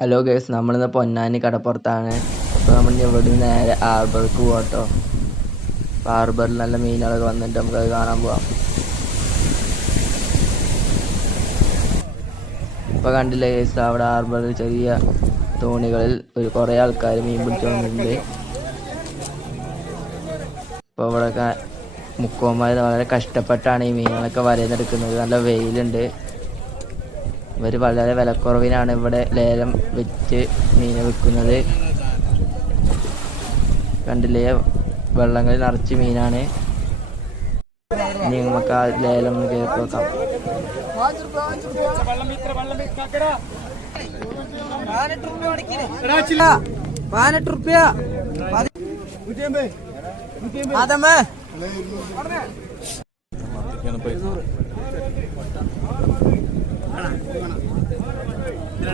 Hello guys, നമ്മളിന്ന് പൊന്നാനി കടപ്പുറത്താണ്. അപ്പോൾ നമ്മൾ ഇവിടെ നേരെ ഹാർബർക്ക് പോകട്ടോ. ഹാർബറിൽ നല്ല മീനുകളൊക്കെ വന്നിട്ട് നമുക്കത് കാണാൻ പോവാം. ഇപ്പോൾ കണ്ടില്ലേ ഗേസ്, അവിടെ ഹാർബറിൽ ചെറിയ തോണികളിൽ കുറേ ആൾക്കാർ മീൻ പിടിച്ചുകൊണ്ടിട്ടുണ്ട്. ഇപ്പോൾ ഇവിടെയൊക്കെ മുക്കോന്മാർ വളരെ കഷ്ടപ്പെട്ടാണ് ഈ മീനുകളൊക്കെ വരയെടുക്കുന്നത്. നല്ല വെയിലുണ്ട്. ഇവർ വളരെ വിലക്കുറവിനാണ് ഇവിടെ ലേലം വെച്ച് മീൻ വിൽക്കുന്നത്. കണ്ടില്ലേ, വെള്ളങ്ങളിൽ നിറച്ച് മീനാണ്. ഇനി നമുക്ക് ആ ലേലം ഒന്ന് കയറി വെക്കാം.